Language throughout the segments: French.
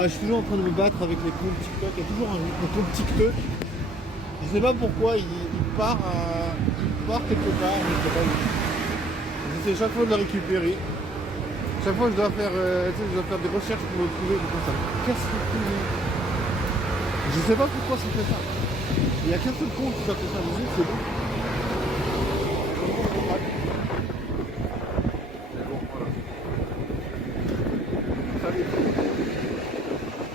Ah, je suis toujours en train de me battre avec les comptes TikTok. Il y a toujours un compte TikTok. Je sais pas pourquoi il part quelque part. Je sais pas. J'essaie chaque fois de le récupérer. Chaque fois je dois faire, je dois faire des recherches pour le trouver. Ça me casse les couilles. Je sais pas pourquoi ça fait ça. Il n'y a qu'un seul compte qui fait ça. Les autres c'est bon. Mais bon, voilà. Ça dépend.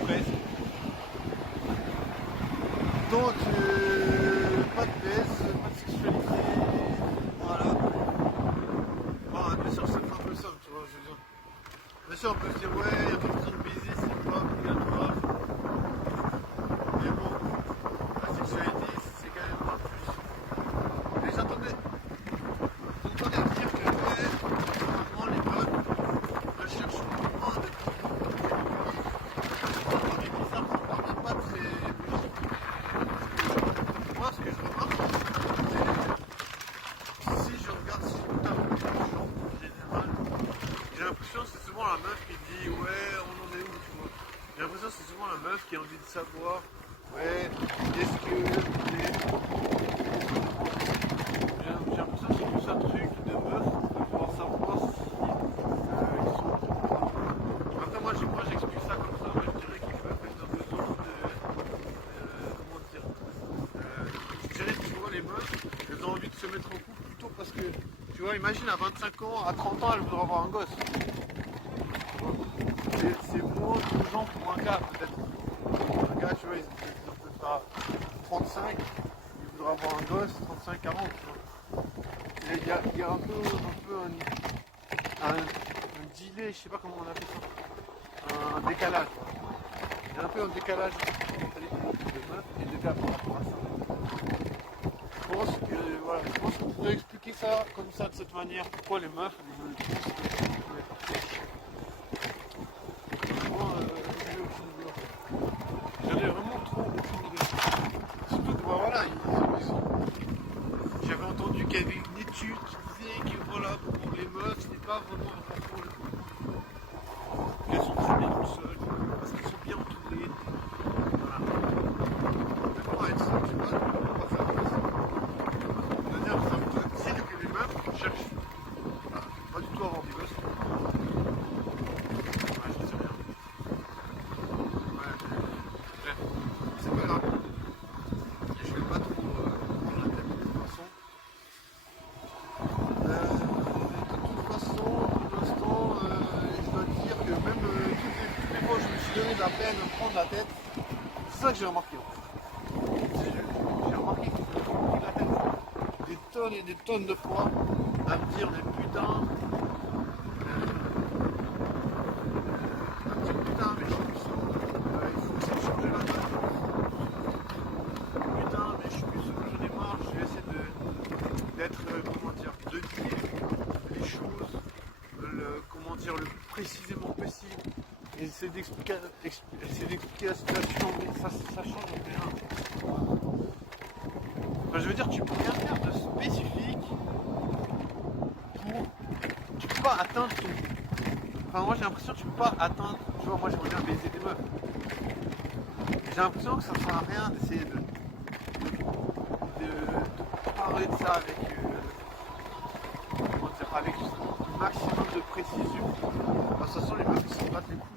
Presque. Donc, pas de baisse, pas de sexualité, voilà. Bon, bien sûr, ça fait un peu ça, tu vois, je veux dire. Bien sûr, on peut se dire, ouais, il y a pas besoin de baiser, c'est pas obligatoire. Mais bon, la sexualité, c'est quand même pas plus. Mais j'entendais dire que, ouais, normalement, les meufs recherchent moins de et bizarre, ça me paraît pas très logique. Moi, ce que je remarque, si je regarde, si je tape les gens en général, j'ai l'impression que c'est souvent la meuf qui dit ouais, on en est où, tu vois. J'ai l'impression que c'est souvent la meuf qui a envie de savoir ouais, est-ce que j'ai l'impression que c'est plus un truc de meuf de pouvoir savoir si ils sont. Après moi j'explique ça comme ça, moi je dirais qu'ils peuvent être besoin de comment dire. Je dirais que souvent les meufs, elles ont envie de se mettre en couple plutôt parce que, tu vois, imagine à 25 ans, à 30 ans, elles voudraient avoir un gosse. C'est moins urgent pour un gars, peut-être. Un gars, tu vois, ils ont peut-être à 35, il voudrait avoir un gosse, 35, 40, tu vois. Il y a un peu un delay, je sais pas comment on appelle ça, un décalage. Voilà. Il y a un peu un décalage entre la mentalité des meufs et des gars par rapport à ça. Je pense qu'on pourrait expliquer ça comme ça, de cette manière, pourquoi les meufs elles veulent plus moi, j'ai aucune idée en fait. J'en ai vraiment trop aucune idée. Surtout que voilà, j'avais entendu qu'il y avait une étude qui disait que voilà, pour les meufs, ce n'est pas vraiment important pour le coup. Qu'elles sont très bien toutes seules, parce qu'elles sont bien entourées. Voilà. Maintenant, être seule, je sais pas, on va faire ça. C'est-à-dire que ça voudrait dire que les meufs cherchent pas du tout à avoir des gosses. Ouais, je sais rien. Ouais, bref, c'est pas grave. Je vais pas trop prendre la tête de toute façon. De toute façon, pour l'instant, je dois dire que même toutes les fois où je me suis donné de la peine à me prendre la tête, c'est ça que j'ai remarqué. J'ai remarqué que je me prends la tête des tonnes et des tonnes de fois à me dire mais putain, putain mais je suis plus sous, il faut aussi changer la note. Putain mais je suis plus sous, j'en ai marre, je vais essayer d'être, comment dire, de dire les choses, comment dire, le plus précisément possible. Et essayer d'expliquer la situation, mais ça change rien. Enfin, je veux dire, tu peux rien faire de spécifique pour. Tu peux pas atteindre ton. Enfin, moi j'ai l'impression que tu peux pas atteindre. Tu vois, moi j'aimerais bien baiser des meufs. J'ai l'impression que ça sert à rien d'essayer de parler de ça avec. Comment dire, avec un maximum de précision. Parce que de toute façon, les meufs ils s'en battent les couilles.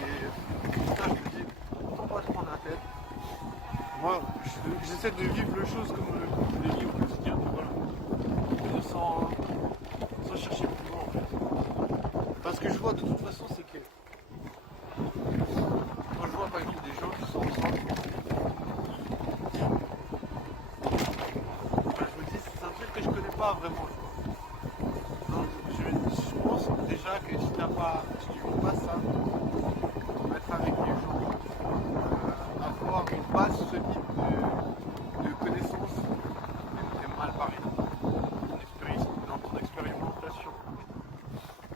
Et putain, je me dis, autant pas se prendre la tête. Moi, j'essaie de vivre les choses comme je les vis au quotidien, voilà. Sans chercher plus loin en fait. Parce que je vois de toute façon, c'est que quand je vois par exemple des gens qui sont ensemble, ben, je me dis c'est un truc que je connais pas vraiment. Donc je pense déjà que si tu vis pas ça, être avec les gens, avoir une base solide de connaissances est mal barré. Dans ton expérimentation.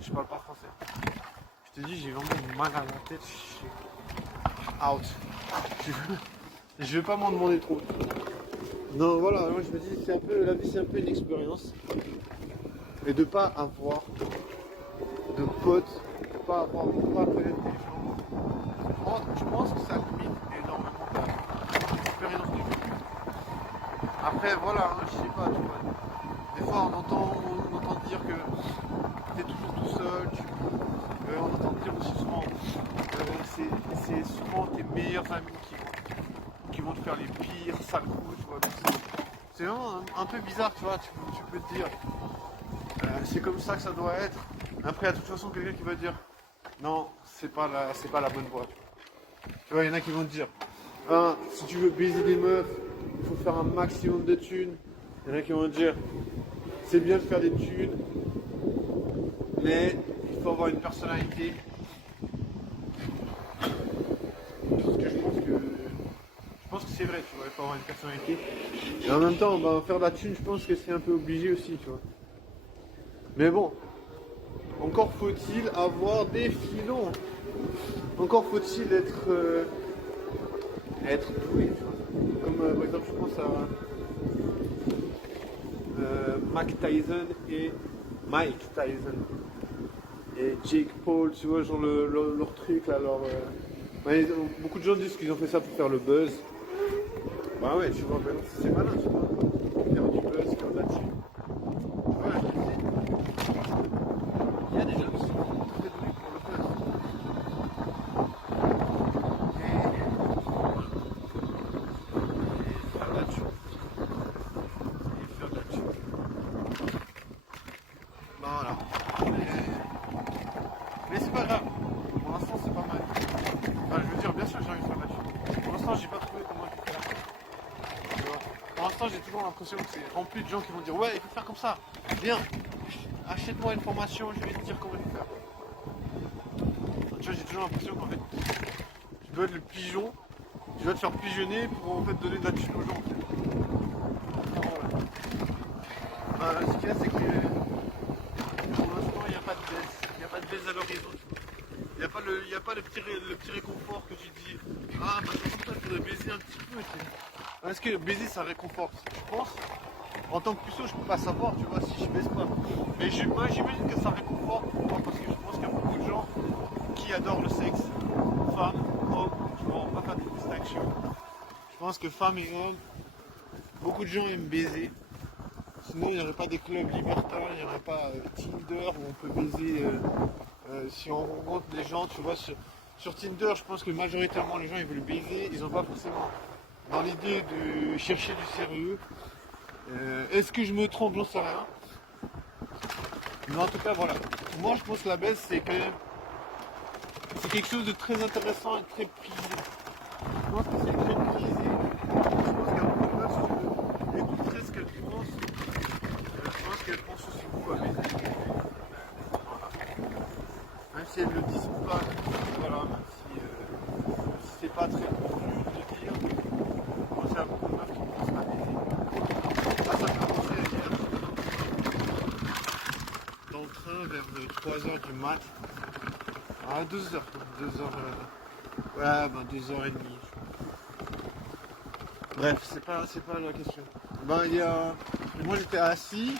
Je parle pas français. Je te dis, j'ai vraiment mal à la tête. Je suis out. Je vais pas m'en demander trop. Non, voilà, moi je me dis, la vie c'est un peu une expérience. Et de pas avoir de potes, de pas très intelligent. Je pense que ça limite énormément l'expérience du vécu. Après, voilà, hein, je sais pas, tu vois. Des fois, on entend dire que tu es toujours tout seul. On entend dire aussi souvent, c'est souvent tes meilleurs amis qui vont te faire les pires sales coups, tu vois. C'est vraiment un peu bizarre, tu vois. Tu peux te dire, c'est comme ça que ça doit être. Après, de toute façon, quelqu'un qui va dire, non, c'est pas la bonne voie. Tu vois, il y en a qui vont te dire, ah, si tu veux baiser des meufs, il faut faire un maximum de thunes. Il y en a qui vont te dire, c'est bien de faire des thunes, mais il faut avoir une personnalité. Parce que je pense que c'est vrai, tu vois, il faut avoir une personnalité. Et en même temps, faire de la thune, je pense que c'est un peu obligé aussi, tu vois. Mais bon, encore faut-il avoir des filons. Encore faut-il être doué, tu vois. Comme par exemple, je pense à Mike Tyson et Jake Paul, tu vois, genre leur truc là, beaucoup de gens disent qu'ils ont fait ça pour faire le buzz. Bah ouais, tu vois, c'est malin, tu vois. Faire du buzz, faire de la thune. Ouais, je te dis. Il y a des gens qui sont très doués pour le buzz. Et faire de la thune. Et faire de la thune. Bah voilà. Mais c'est pas grave. Pour l'instant, c'est pas mal. Enfin, je veux dire, bien sûr, j'ai envie de faire de la thune. Pour l'instant, j'ai pas trouvé comment je vais faire. Tu vois. Pour l'instant, j'ai toujours l'impression que c'est rempli de gens qui vont dire, ouais, il faut faire comme ça. Viens, achète-moi une formation, je vais te dire comment il faut faire. Tu vois, j'ai toujours l'impression qu'en fait, tu dois être le pigeon, tu dois te faire pigeonner pour en fait donner de la thune aux gens. En fait. Ce qu'il y a, c'est que pour l'instant, il n'y a pas de baisse. Il n'y a pas de baisse à l'horizon. Il n'y a pas le petit réconfort que tu dis, ah, bah, il faudrait baiser un petit peu. Est-ce que baiser, ça réconforte? Je pense. En tant que puceau, je peux pas savoir, tu vois, si je baisse pas. Mais moi, j'imagine que ça réconforte. Pourquoi? Parce que je pense qu'il y a beaucoup de gens qui adorent le sexe. Femmes, hommes, tu vois, on va pas faire des distinctions. Je pense que femmes et hommes, beaucoup de gens aiment baiser. Sinon, il n'y aurait pas des clubs libertins, il n'y aurait pas Tinder où on peut baiser. Si on rencontre des gens, tu vois, sur Tinder, je pense que majoritairement les gens ils veulent baiser, ils n'ont pas forcément dans l'idée de chercher du sérieux. Est-ce que je me trompe? J'en sais rien. Mais en tout cas, voilà. Moi, je pense que la baisse, c'est quand même. C'est quelque chose de très intéressant et très prisé. Je pense que c'est très prisé. Je pense qu'il y a beaucoup de meufs, et toutes très ce qu'elles pensent. Je pense qu'elles pensent aussi beaucoup à baiser. Même si elles ne le disent pas, voilà, même si c'est pas très connu de dire, moi c'est beaucoup de meufs qui pensent à baiser. Là, ça a commencé hier, dans le train vers 3h du mat, à 2h, ouais, 2h30. Bref, c'est pas la question. Moi j'étais assis,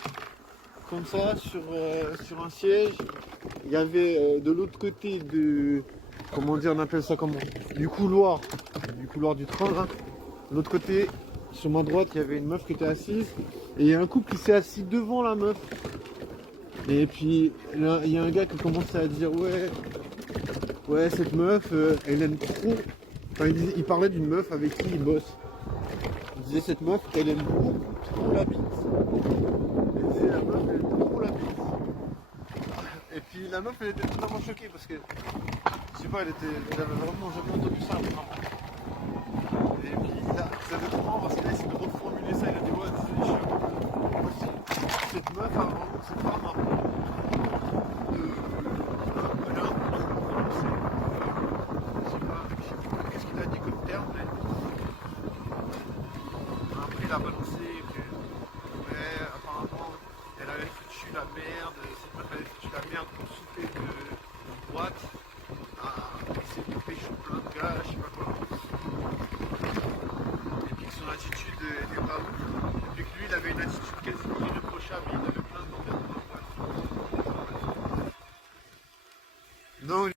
comme ça, sur un siège. Il y avait de l'autre côté comment dire, on appelle ça comment? Du couloir du train, là. De l'autre côté, sur ma droite, il y avait une meuf qui était assise. Et il y a un couple qui s'est assis devant la meuf. Et puis, là, il y a un gars qui commençait à dire, ouais, cette meuf, elle aime trop. Enfin, il parlait d'une meuf avec qui il bosse. Il disait, cette meuf, elle aime beaucoup trop la bite. Il disait, la meuf, elle aime trop la bite. Et puis la meuf elle était totalement choquée parce que je sais pas, elle avait vraiment jamais entendu ça. Et puis ça avait trop marrant parce qu'elle a essayé de reformuler ça, il a dit ouais désolé je suis un peu moi aussi. Cette meuf a vraiment, cette femme a vraiment elle a un peu trop prononcé. Je sais pas qu'est-ce qu'il a dit comme terme, mais après il a balancé que ouais apparemment elle avait foutu la merde, cette meuf avait foutu la merde pour souper de boîte, essayer de pêcher plein de gars, je sais pas quoi. Et puis que son attitude était pas ouf. Et puis que lui il avait une attitude quasiment irréprochable, il avait plein d'emmerdes dans la boîte. Donc